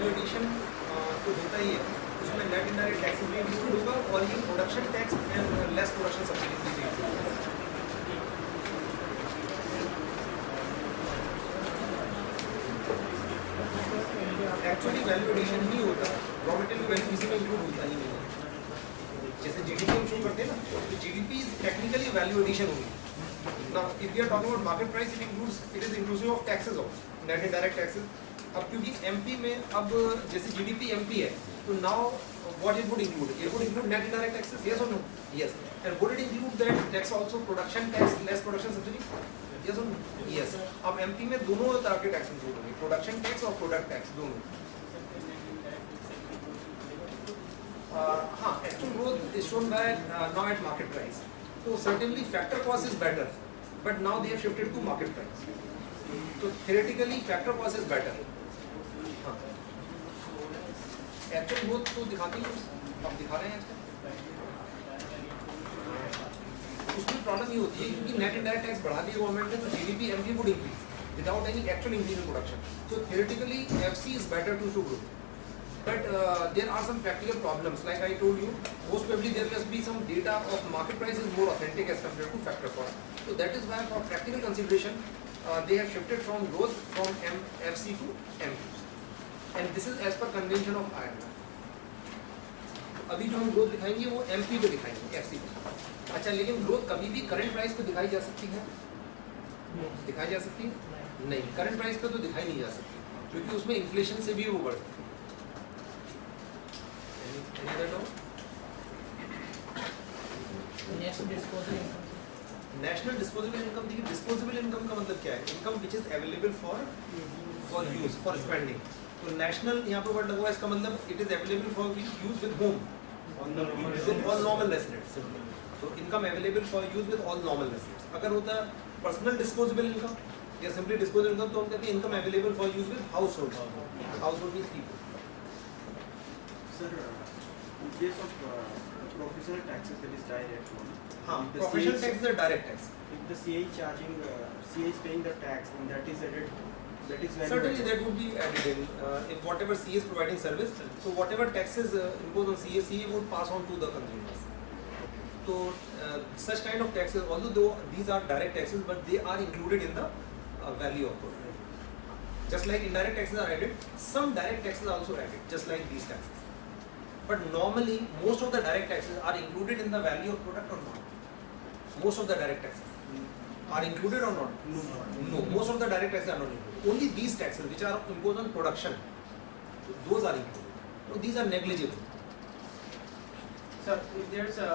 Value addition तो होता ही है, उसमें नेट इनडायरेक्ट टैक्सेस भी इंक्लूड होगा और ये production tax and less production subsidies भी इंक्लूड होगा। एक्चुअली वैल्यू एडिशन ही होता है, रॉ मटेरियल वैल्यू किसी में इंक्लूड होता ही नहीं है। जैसे जीडीपी हम शो करते हैं ना, तो GDP is technically value addition होगी। Now, if we are talking about market price, it is inclusive of taxes also, net and direct taxes. अब क्योंकि एमपी में अब जैसे जीडीपी एमपी है, तो now what it would include? It would include net and direct taxes, yes or no? Yes. And would it include that tax also, production tax, less production subsidy? Yes or no? Yes. अब MP में दोनों तरह के tax include होंगे, production tax और product tax दोनों। हाँ, actual growth is shown by now at market price. So certainly factor cost is better, but now they have shifted to market price. So theoretically factor cost is better. हाँ, actual growth तो दिखाते ही अब दिखा रहे हैं उसमें problem ये होती है क्योंकि नेट इनडायरेक्ट टैक्स बढ़ा दिया गवर्नमेंट ने, तो GDP MP would increase without any actual increase in production. So theoretically FC is better to show growth, but there are some practical problems. Like I told you, most probably there must be some data of market price is more authentic as compared to factor cost. So that is why for practical consideration, they have shifted from growth from FC to MP, and this is as per convention of IMF. अभी जो हम growth दिखाएंगे वो MP पे दिखाएंगे, FC पे। अच्छा, लेकिन ग्रोथ कभी भी करंट प्राइस पे दिखाई जा सकती है? दिखाई जा सकती है? नहीं, करंट प्राइस पे तो दिखाई नहीं जा सकती, क्योंकि उसमें इन्फ्लेशन से भी वो बढ़ती है। नेशनल डिस्पोजेबल इनकम, देखिए डिस्पोजेबल इनकम का मतलब क्या है? Income which is available for use, for spending. तो नेशनल यहाँ पे वर्ड लगा हुआ है, इसका मतलब it is available for use with home, with all normal residents. तो income available for use with all normal residents. अगर होता पर्सनल डिस्पोजेबल इनकम या सिंपली डिस्पोजेबल इनकम, तो हम कहते हैं income available for use with house hold. House hold means people. Sir, in case of professional taxes, that is direct one. हाँ, professional tax is direct tax. If the CA is charging, CA is paying the tax, and that is added, that is value Certainly added. that would be added in if whatever CA is providing service, so whatever taxes imposed on CA would pass on to the consumers. So such kind of taxes, although these are direct taxes, but they are included in the value of product. Just like indirect taxes are added, some direct taxes are also added, just like these taxes. But normally, most of the direct taxes are included in the value of product or not? Most of the direct taxes are included or not? No, most of the direct taxes are not included. Only these taxes which are imposed on production, so those are included. So these are negligible. Sir, if there's a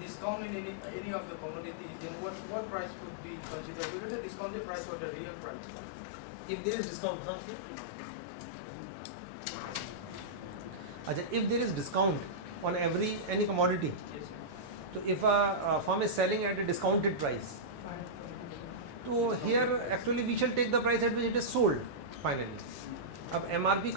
discount in any of the commodities, then what price would be considered? Will it the discounted price or the real price? If there is discount, अच्छा, if there is discount on any commodity, Yes, sir. so if a firm is selling at a discounted price, so here actually we shall take the price at which it is sold finally. अब MRP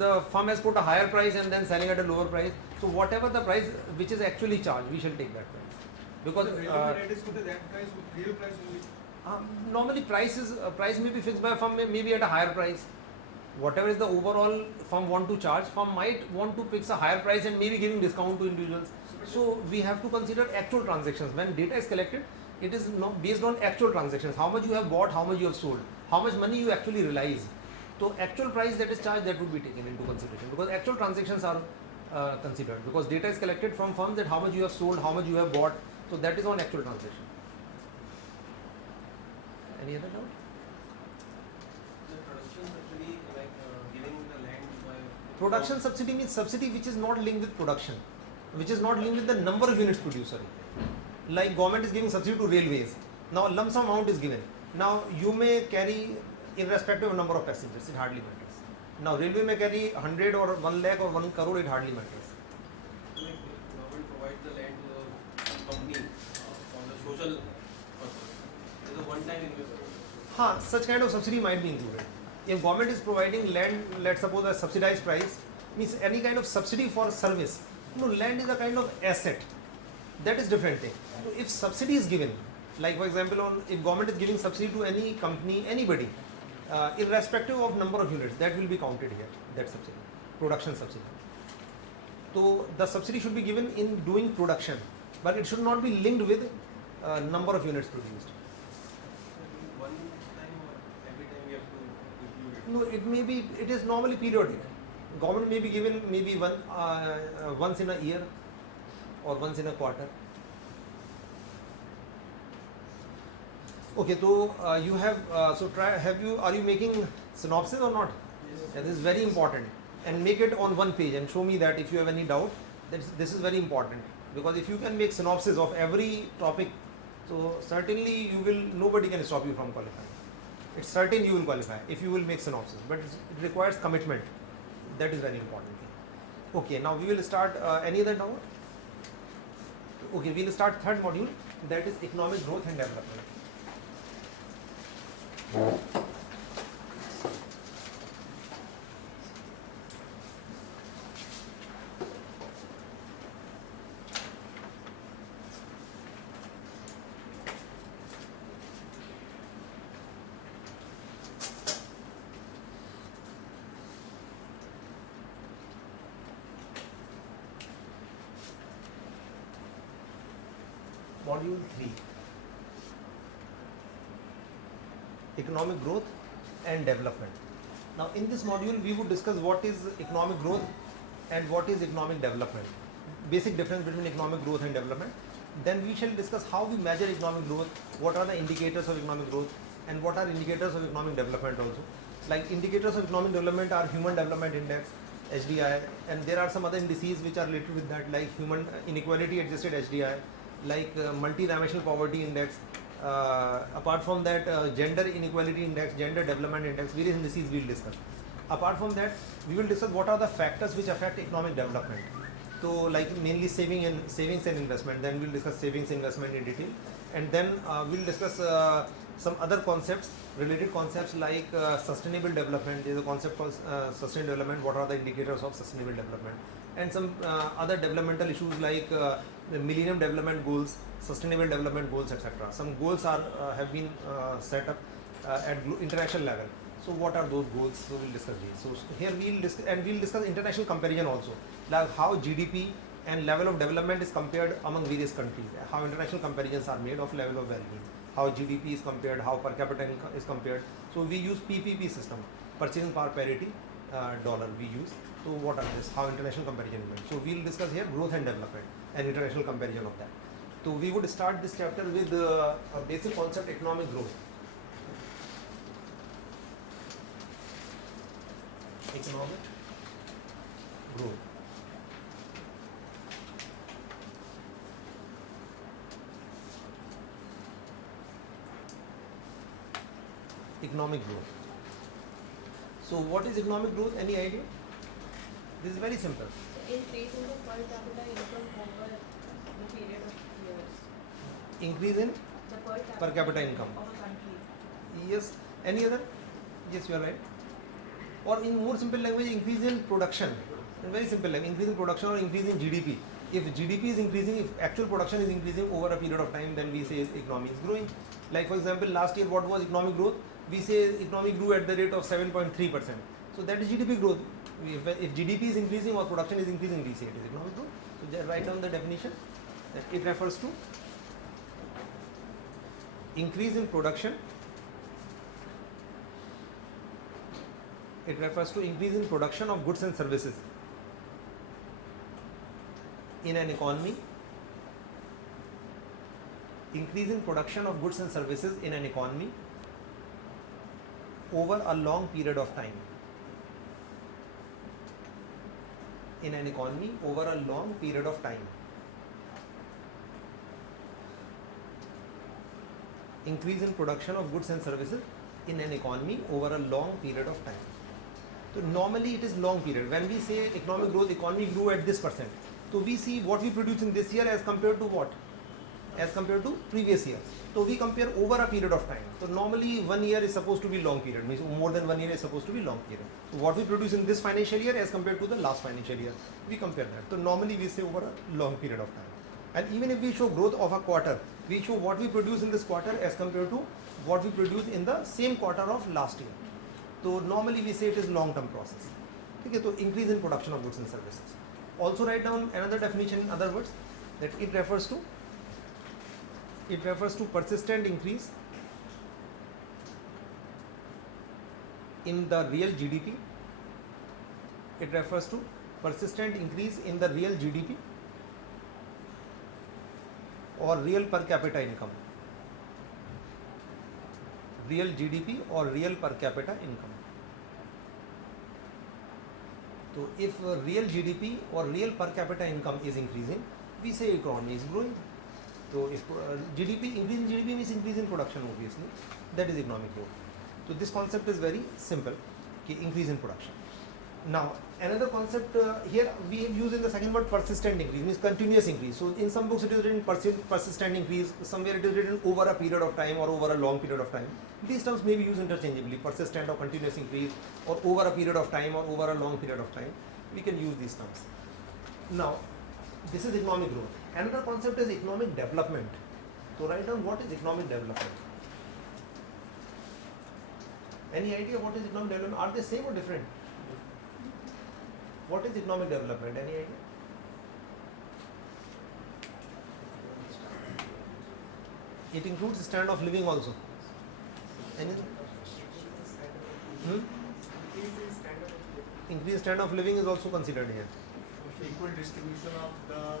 the firm has put a higher price and then selling at a lower price, so whatever the price which is actually charged, we shall take that price, because that is for the that price, real price only. normally price may be fixed by a firm, may be at a higher price. Whatever is the overall firm want to charge, firm might want to fix a higher price and maybe giving discount to individuals. So we have to consider actual transactions. When data is collected, it is not based on actual transactions. How much you have bought, how much you have sold, how much money you actually realize. So actual price that is charged, that would be taken into consideration, because actual transactions are considered, because data is collected from firms that how much you have sold, how much you have bought. So that is on actual transaction. Any other doubt? The production actually like giving the land by Production subsidy means subsidy which is not linked with production, which is not linked with the number of units produced. Sorry. Like government is giving subsidy to railways. Now lump sum amount is given. Now you may carry irrespective of number of passengers, it hardly matters. Now railway may carry 100 or 1 lakh or 1 crore, it hardly matters. like government provide the land to the company for the social purpose. It is a one-time investment. हाँ, such kind of subsidy might be included. If government is providing land, let's suppose at subsidized price, means any kind of subsidy for service. No, land is a kind of asset. That is different thing. So if subsidy is given, like for example, if government is giving subsidy to any company, anybody, irrespective of number of units, that will be counted here. That subsidy. production subsidy. So the subsidy should be given in doing production, but it should not be linked with number of units produced. One time or every time we have to include it? No, it may be. It is normally periodic. Government may be given maybe once in a year or once in a quarter. Okay, so you have are you making synopsis or not? Yeah, this is very important, and make it on one page and show me that if you have any doubt. This is very important, because if you can make synopsis of every topic, so certainly nobody can stop you from qualifying. It's certain you will qualify if you will make synopsis, but it requires commitment. That is very important thing. Okay, now we will start. Any other doubt? Okay, we will start third module, that is economic growth and development. Module 3, economic growth and development. Now in this module we would discuss what is economic growth and what is economic development, basic difference between economic growth and development. Then we shall discuss how we measure economic growth, what are the indicators of economic growth, and what are indicators of economic development also. Like indicators of economic development are Human Development Index, HDI, and there are some other indices which are related with that, like Human Inequality Adjusted HDI, like Multidimensional Poverty Index. Apart from that, Gender Inequality Index, Gender Development Index, various indices we will discuss. Apart from that, we will discuss what are the factors which affect economic development. So like mainly savings and investment, then we will discuss savings investment in detail, and then we will discuss some other concepts, related concepts like sustainable development. There is a concept called sustainable development, what are the indicators of sustainable development, and some other developmental issues like the Millennium Development Goals, Sustainable Development Goals, etc. Some goals have been set up at international level. So what are those goals? So we'll discuss these. So here we'll discuss international comparison also, like how GDP and level of development is compared among various countries, how international comparisons are made of level of well-being, how GDP is compared, how per capita income is compared. So we use PPP system, purchasing power parity dollar we use. So what are this? How international comparison is made. So we'll discuss here growth and development and international comparison of that. So we would start this chapter with a basic concept, economic growth. Economic growth. Economic growth. So what is economic growth? Any idea? This is very simple. Increase in the per capita income over the period of years. Increase in The per capita income. of a country. Yes. Any other? Yes, you are right. Or in more simple language, increase in production. In very simple language, increase in production or increase in GDP. If GDP is increasing, if actual production is increasing over a period of time, then we say economy is growing. Like for example, last year what was economic growth? We say economy grew at the rate of 7.3%. So that is GDP growth. If GDP is increasing or production is increasing, we say it is economic growth. So just write down the definition. It refers to increase in production. It refers to increase in production of goods and services in an economy. Increase in production of goods and services in an economy over a long period of time. In an economy over a long period of time. Increase in production of goods and services in an economy over a long period of time. So normally it is long period. When we say economic growth, economy grew at this percent. So we see what we produce in this year as compared to what? As compared to previous year. So we compare over a period of time. So normally 1 year is supposed to be long period, means more than 1 year is supposed to be long period. So what we produce in this financial year as compared to the last financial year, we compare that. So normally we say over a long period of time. And even if we show growth of a quarter, we show what we produce in this quarter as compared to what we produce in the same quarter of last year. So normally we say it is long-term process. ठीक है, तो increase in production of goods and services. Also write down another definition in other words, that it refers to persistent increase in the real GDP. It refers to persistent increase in the real GDP or real per capita income. Real GDP or real per capita income. So if real GDP or real per capita income is increasing, we say economy is growing. So if GDP, increase in GDP means increase in production, obviously, that is economic growth. So this concept is very simple, increase in production. Now another concept here we have used in the second word, persistent increase, means continuous increase. So in some books it is written persistent increase, somewhere it is written over a period of time or over a long period of time. These terms may be used interchangeably, persistent or continuous increase, or over a period of time or over a long period of time. We can use these terms. Now this is economic growth. Another concept is economic development. So write down what is economic development. Any idea what is economic development? Are they same or different? What is economic development? Any idea? It includes standard of living also. Anything? Increased standard of living is also considered here. Equal distribution of the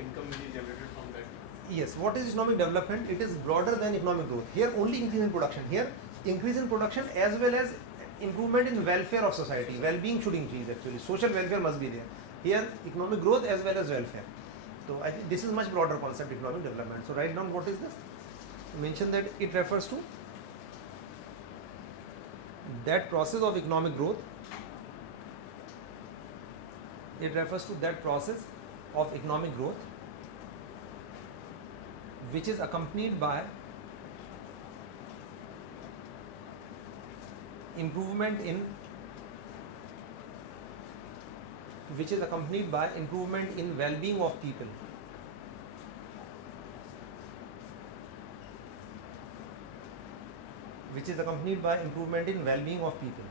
income which is generated from that. Yes. What is economic development? It is broader than economic growth. Here only increase in production. Here increase in production as well as improvement in welfare of society. Well-being should increase actually. Social welfare must be there. Here economic growth as well as welfare. So I think this is much broader concept, economic development. So write down what is this. Mention that it refers to that process of economic growth. It refers to that process of economic growth which is accompanied by improvement in well-being of people. Which is accompanied by improvement in well-being of people.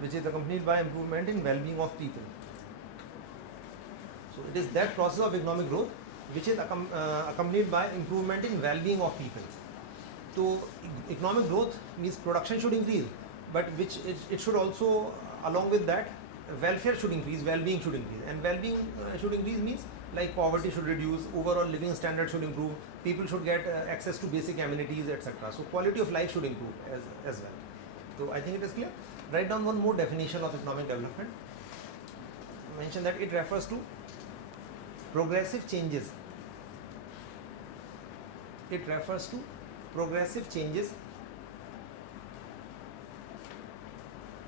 Which is accompanied by improvement in well-being of people. So it is that process of economic growth which is accompanied by improvement in well-being of people. So economic growth means production should increase, but which it should also, along with that, welfare should increase, well-being should increase, and well-being should increase means like poverty should reduce, overall living standard should improve, people should get access to basic amenities, etc. So quality of life should improve as well. So I think it is clear. Write down one more definition of economic development. Mention that it refers to progressive changes. It refers to progressive changes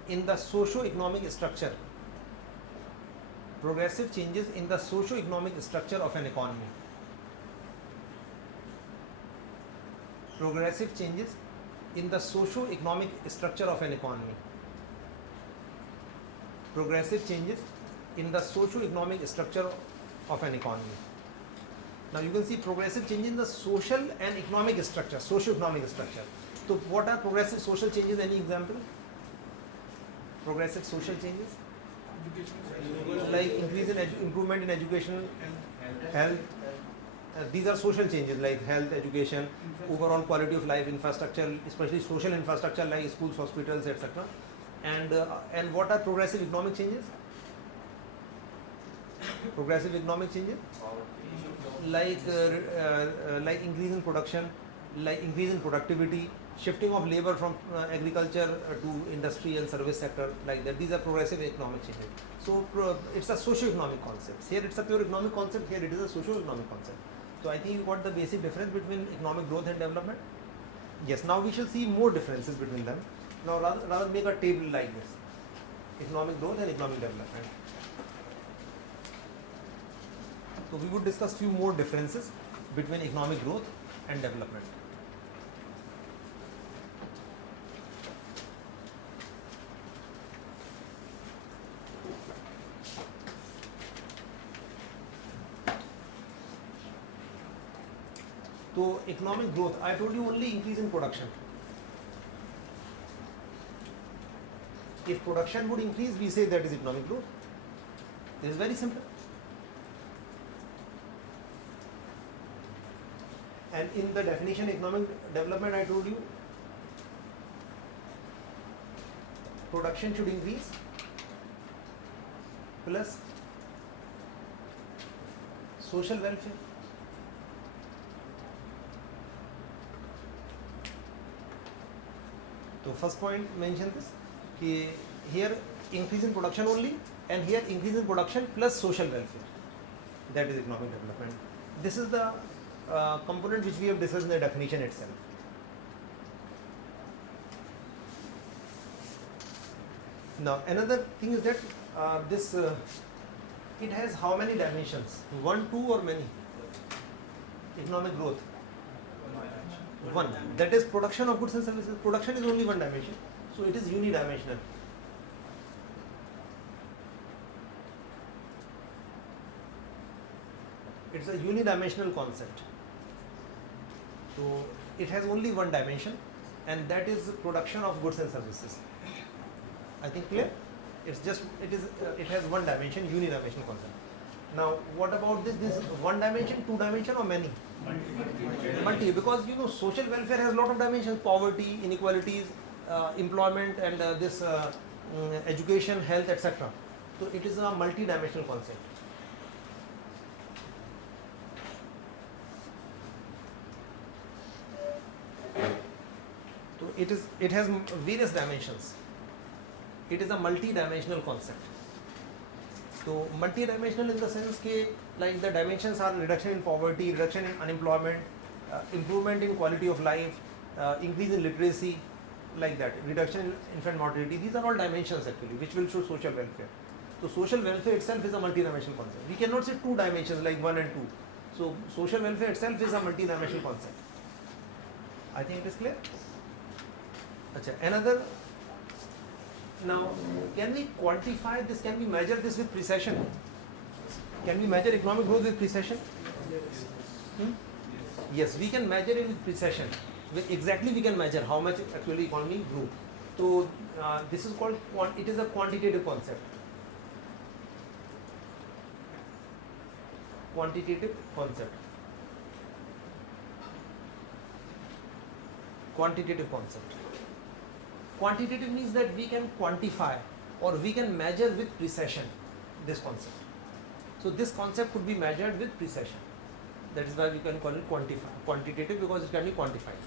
in the socio-economic structure. Progressive changes in the socio-economic structure of an economy. Progressive changes in the socio-economic structure of an economy. Progressive changes in the socio-economic structure of an economy. Now you can see progressive change in the social and economic structure, socio-economic structure. So what are progressive social changes? Any example? Progressive social changes? Like increase in improvement in education, health. These are social changes like health, education, overall quality of life, infrastructure, especially social infrastructure like schools, hospitals, etc. And what are progressive economic changes? Progressive economic changes like increase in production, like increase in productivity, shifting of labor from agriculture to industry and service sector, like that. These are progressive economic changes. So it's a socio-economic concept. Here it's a pure economic concept, here it is a socio-economic concept. So I think you got the basic difference between economic growth and development. Yes, now we shall see more differences between them. Now rather make a table like this. Economic growth and economic development. So we would discuss few more differences between economic growth and development. So economic growth, I told you only increase in production. If production would increase, we say that is economic growth. This is very simple. And in the definition economic development, I told you production should increase plus social welfare. So first point mention this, कि here increase in production only, and here increase in production plus social welfare. That is economic development. This is the component which we have discussed in the definition itself. Now another thing is that it has how many dimensions? 1, 2 or many? Economic growth. One. That is production of goods and services. Production is only one dimension, so it is unidimensional. It's a unidimensional concept. So it has only one dimension, and that is production of goods and services. I think clear? It has one dimension, unidimensional concept. Now what about this? This one dimension, two dimension, or many? Multi, because social welfare has a lot of dimensions: poverty, inequalities, employment, and education, health, etc. So it is a multi-dimensional concept. So it has various dimensions. It is a multi-dimensional concept. So multi-dimensional in the sense that like the dimensions are reduction in poverty, reduction in unemployment, improvement in quality of life, increase in literacy, like that, reduction in infant mortality. These are all dimensions actually which will show social welfare. So social welfare itself is a multi-dimensional concept. We cannot say two dimensions like 1 and 2. So social welfare itself is a multi-dimensional concept. I think it is clear. Achha, another. Now, can we quantify this? Can we measure this with precision? Can we measure economic growth with precision? Yes, we can measure it with precision. Exactly, we can measure how much actually economy grew. So this is called it is a quantitative concept. Quantitative concept. Quantitative concept. Quantitative means that we can quantify or we can measure with precision this concept. So this concept could be measured with precision. That is why we can call it quantitative, because it can be quantified.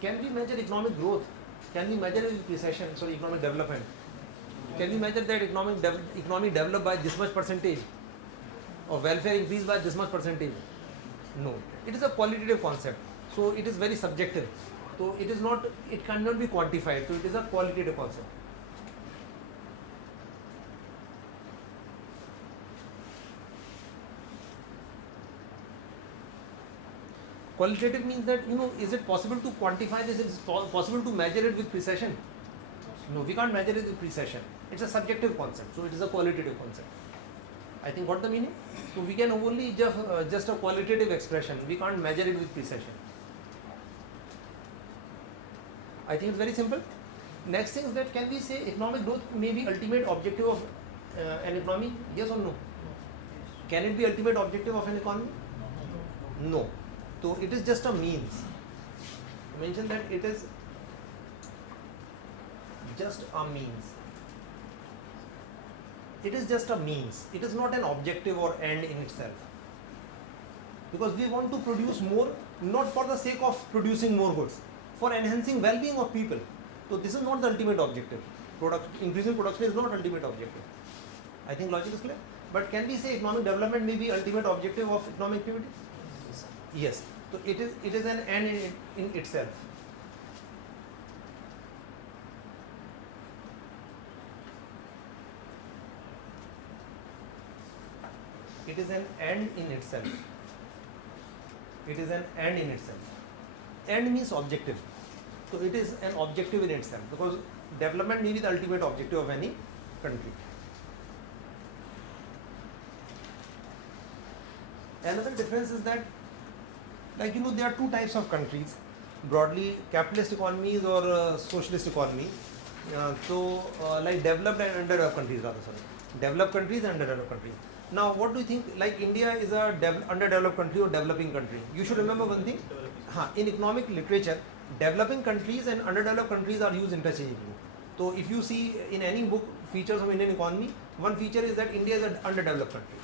Can we measure economic growth? Can we measure it with precision? Sorry, economic development. Can we measure that economy developed by this much percentage or welfare increased by this much percentage? No. It is a qualitative concept. So it is very subjective. So it cannot be quantified. So it is a qualitative concept. Qualitative means that, is it possible to quantify this? Is it possible to measure it with precision? No, we can't measure it with precision. It's a subjective concept. So it is a qualitative concept. I think got the meaning? So we can only just a qualitative expression. We can't measure it with precision. I think it's very simple. Next thing is that can we say economic growth may be ultimate objective of an economy? Yes or no? Can it be ultimate objective of an economy? No. So it is just a means. I mentioned that it is just a means. It is just a means. It is not an objective or end in itself. Because we want to produce more, not for the sake of producing more goods, for enhancing well-being of people. So this is not the ultimate objective. Increasing production is not ultimate objective. I think logic is clear. But can we say economic development may be ultimate objective of economic activity? Yes. So it is an end in itself. It is an end in itself. It is an end in itself. End means objective. So it is an objective in itself, because development may be the ultimate objective of any country. Another difference is that Like, you know, there are two types of countries, broadly capitalist economies or socialist economy. Like developed and underdeveloped countries rather, sorry. Developed countries and underdeveloped countries. Now, what do you think, like India is a underdeveloped country or developing country? You should remember one thing, in economic literature, developing countries and underdeveloped countries are used interchangeably. So, if you see in any book features of Indian economy, one feature is that India is an underdeveloped country.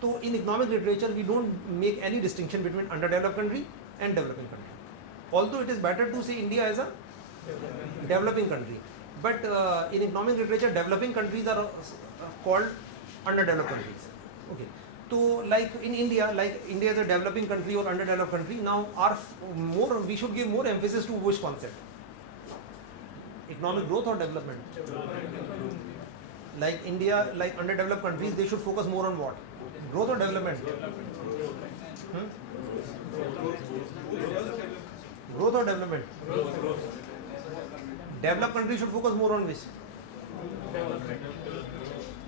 So, in economic literature, we don't make any distinction between underdeveloped country and developing country. Although it is better to say India as a developing country, but in economic literature, developing countries are called underdeveloped countries. Okay. So, like in India, like India is a developing country or underdeveloped country. Now, we should give more emphasis to which concept? Economic growth or development? Like India, like underdeveloped countries, they should focus more on what? Growth or development? Growth or development? Developed countries should focus more on which?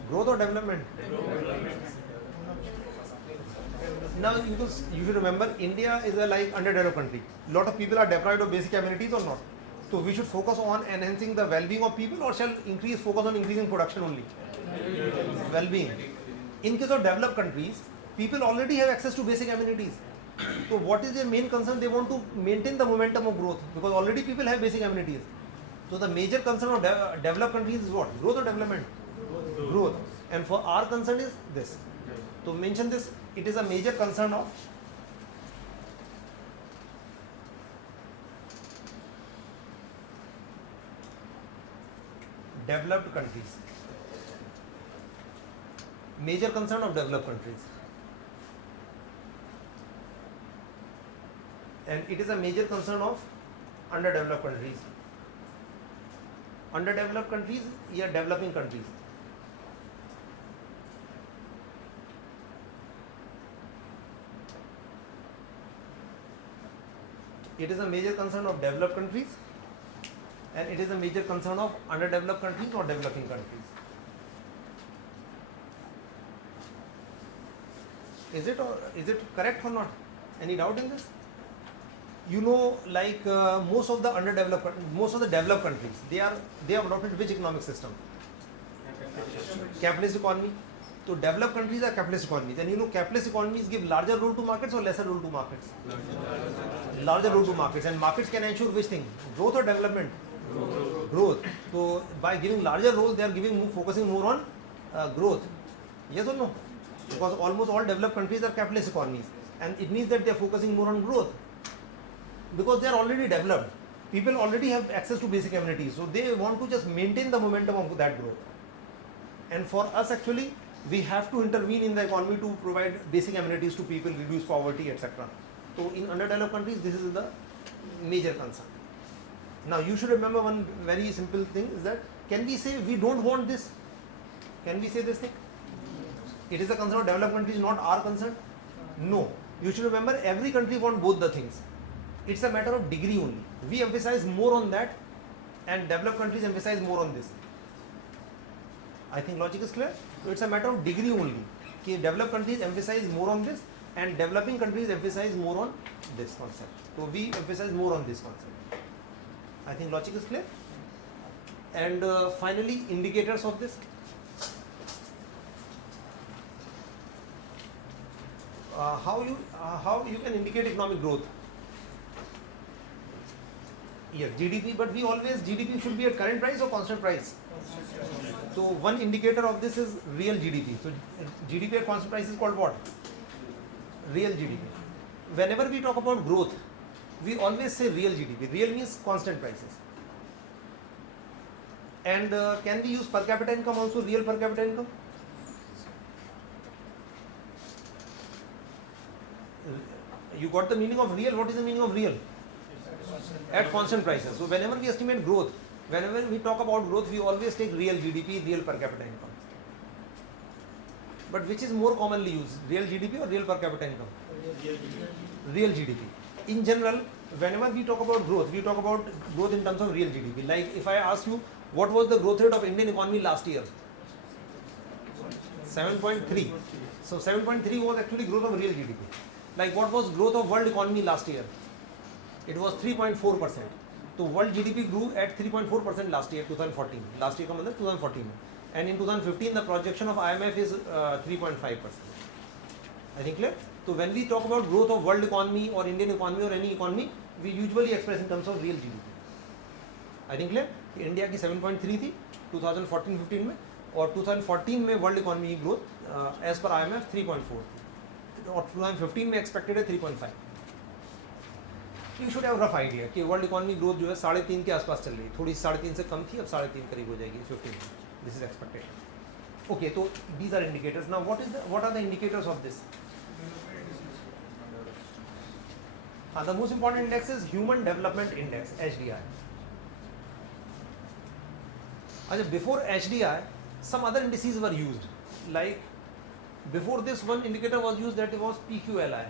Growth or development? Now you should remember, India is a like underdeveloped country. Lot of people are deprived of basic amenities or not. So we should focus on enhancing the well-being of people, or shall focus on increasing production only? Well-being. In case of developed countries, people already have access to basic amenities. So what is their main concern? They want to maintain the momentum of growth because already people have basic amenities. So the major concern of developed countries is what? Growth or development? Growth. And for our concern is this. To mention this, it is a major concern of developed countries. Major concern of developed countries. And it is a major concern of underdeveloped countries. Underdeveloped countries, yeah, developing countries. It is a major concern of developed countries, and it is a major concern of underdeveloped countries or developing countries. Is it correct or not? Any doubt in this? You know, like most of the developed countries, they have adopted which economic system? Capitalist economy. So developed countries are capitalist economies, and you know, capitalist economies give larger role to markets or lesser role to markets? Larger role to markets, and markets can ensure which thing? Growth or development? Growth. So by giving larger roles, they are focusing more on growth. Yes or no? Because almost all developed countries are capitalist economies, and it means that they are focusing more on growth because they are already developed. People already have access to basic amenities, so they want to just maintain the momentum of that growth. And for us, actually, we have to intervene in the economy to provide basic amenities to people, reduce poverty, etc. So in underdeveloped countries, this is the major concern. Now you should remember one very simple thing is that, can we say we don't want this? Can we say this thing? It is a concern of developed countries, not our concern? No. You should remember, every country wants both the things. It's a matter of degree only. We emphasize more on that, and developed countries emphasize more on this. I think logic is clear. So it's a matter of degree only. Okay, developed countries emphasize more on this, and developing countries emphasize more on this concept. So we emphasize more on this concept. I think logic is clear. And finally, indicators of this. How you can indicate economic growth? Yes, GDP, but we always, GDP should be at current price or constant price? So one indicator of this is real GDP. So GDP at constant price is called what? Real GDP. Whenever we talk about growth, we always say real GDP. Real means constant prices. And can we use per capita income also, real per capita income? You got the meaning of real. What is the meaning of real? At constant prices. So whenever we estimate growth, whenever we talk about growth, we always take real GDP, real per capita income. But which is more commonly used, real GDP or real per capita income? Real GDP. In general, whenever we talk about growth, we talk about growth in terms of real GDP. Like if I ask you, what was the growth rate of Indian economy last year? 7.3. So 7.3 was actually growth of real GDP. Like what was growth of world economy last year? It was 3.4%. तो world GDP grew at 3.4% last year 2014. Last year का मतलब 2014 में. And in 2015 the projection of IMF is 3.5%. I think clear? So when we talk about growth of world economy or Indian economy or any economy, we usually express in terms of real GDP. I think clear? India की 7.3 थी 2014-15 में, और 2014 में world economy की growth as per IMF 3.4 थी, और 2015 में expected है 3.5. You should have rough idea कि वर्ल्ड इकोनॉमी ग्रोथ जो है 3.5 के आसपास चल रही है, थोड़ी 3.5 से कम थी, अब 3.5 करीब हो जाएगी 15. This is expectation. ओके, तो these are indicators. Now what are the indicators of this? The most important index is Human Development Index, HDI. Before HDI, some other indices were used. Like before this, one indicator was used, that was PQLI.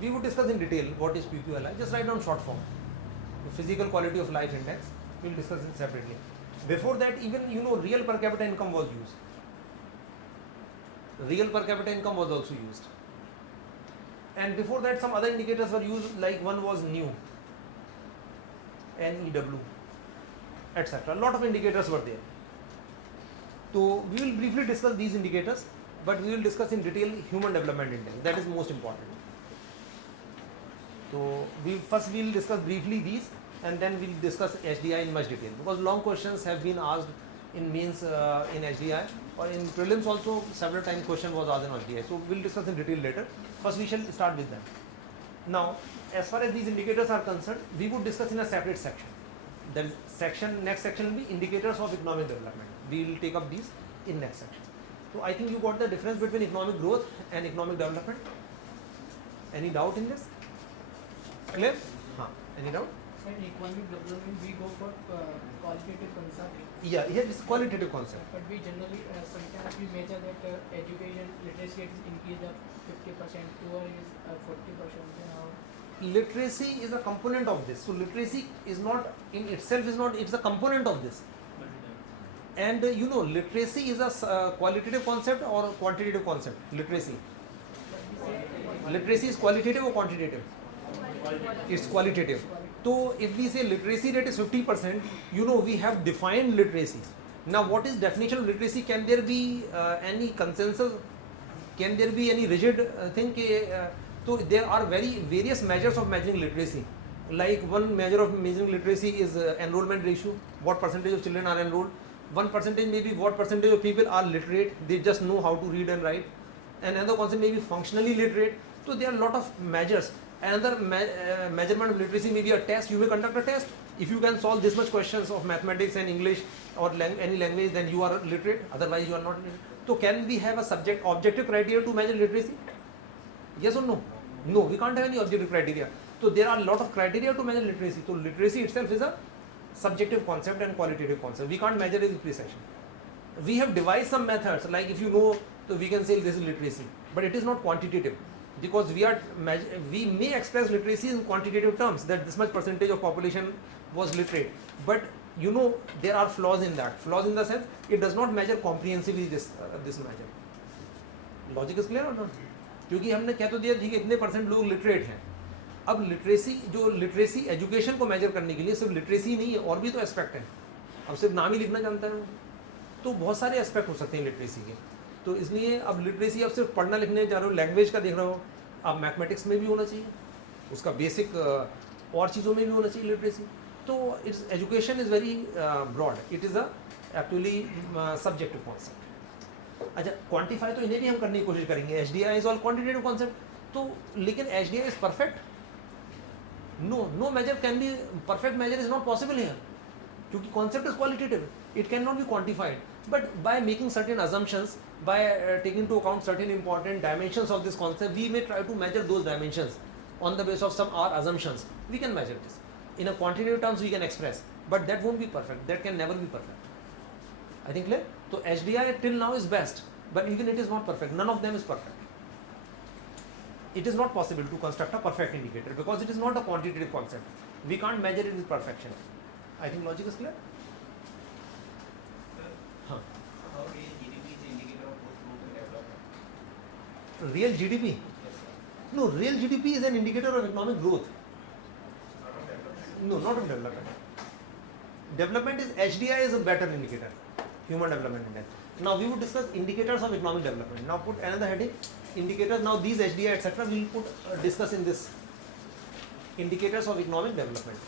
We would discuss in detail what is PQLI. Just write down short form. The Physical Quality of Life Index. We will discuss it separately. Before that, even real per capita income was used. Real per capita income was also used. And before that, some other indicators were used, like one was NEW, NEW, etc. A lot of indicators were there. So we will briefly discuss these indicators, but we will discuss in detail Human Development Index. That is most important. So we will discuss briefly these, and then we will discuss HDI in much detail, because long questions have been asked in mains in HDI, or in prelims also several times question was asked in HDI. So we will discuss in detail later. First we shall start with them. Now, as far as these indicators are concerned, we would discuss in a separate section. The next section will be indicators of economic development. We will take up these in next section. So I think you got the difference between economic growth and economic development. Any doubt in this? Clear? Any doubt? Sir, economic development, we go for qualitative concept. Yeah, here is qualitative concept. But we generally, sometimes we measure that education literacy rate is increased up 50%, poor is 40%. Literacy is a component of this. So literacy is not in itself, it's a component of this. And literacy is a qualitative concept or a quantitative concept. Literacy is qualitative or quantitative? It's qualitative. So if we say literacy rate is 50%, we have defined literacy. Now what is definition of literacy? Can there be any consensus? Can there be any rigid thing? So there are various measures of measuring literacy. Like one measure of measuring literacy is enrollment ratio. What percentage of children are enrolled? One percentage may be what percentage of people are literate. They just know how to read and write. And another concept may be functionally literate. So there are a lot of measures. Another measurement of literacy may be a test. You may conduct a test. If you can solve this much questions of mathematics and English or any language, then you are literate. Otherwise you are not literate. So can we have a objective criteria to measure literacy? Yes or no? No, we can't have any objective criteria. So there are a lot of criteria to measure literacy. So literacy itself is a subjective concept and qualitative concept. We can't measure it with precision. We have devised some methods, like if so we can say this is literacy, but it is not quantitative, because we may express literacy in quantitative terms, that this much percentage of population was literate, but there are flaws in that. Flaws in the sense it does not measure comprehensively this measure. Logic is clear or not? क्योंकि हमने कह तो दिया ठीक है इतने % लोग literate हैं. अब लिटरेसी एजुकेशन को मेजर करने के लिए सिर्फ लिटरेसी नहीं है, और भी तो एस्पेक्ट है. अब सिर्फ नाम ही लिखना जानता है तो बहुत सारे एस्पेक्ट हो सकते हैं लिटरेसी के. तो इसलिए अब लिटरेसी अब सिर्फ पढ़ना लिखने जा रहे हो, लैंग्वेज का देख रहे हो, अब मैथमेटिक्स में भी होना चाहिए, उसका बेसिक और चीज़ों में भी होना चाहिए लिटरेसी. तो it's education is very broad. It is actually subjective concept. अच्छा, क्वांटिफाई तो इन्हें भी हम करने की कोशिश करेंगे. HDI is all quantitative concept. तो लेकिन HDI is perfect? No measure can be perfect. Measure is not possible here, क्योंकि concept is qualitative. It can not be quantified, but by making certain assumptions, by taking into account certain important dimensions of this concept, we may try to measure those dimensions on the basis of some our assumptions. We can measure this in a quantitative terms. We can express, but that won't be perfect. That can never be perfect. I think clear? So HDI till now is best, but even it is not perfect. None of them is perfect. It is not possible to construct a perfect indicator because it is not a quantitative concept. We can't measure it with perfection. I think logic is clear? How is GDP is indicator of both growth and development? Real GDP? No, real GDP is an indicator of economic growth. No, not of development. Development is HDI is a better indicator, Human Development Index. Now we would discuss indicators of economic development. Now put another heading, indicators. Now these HDI etc. we will put discuss in this indicators of economic development.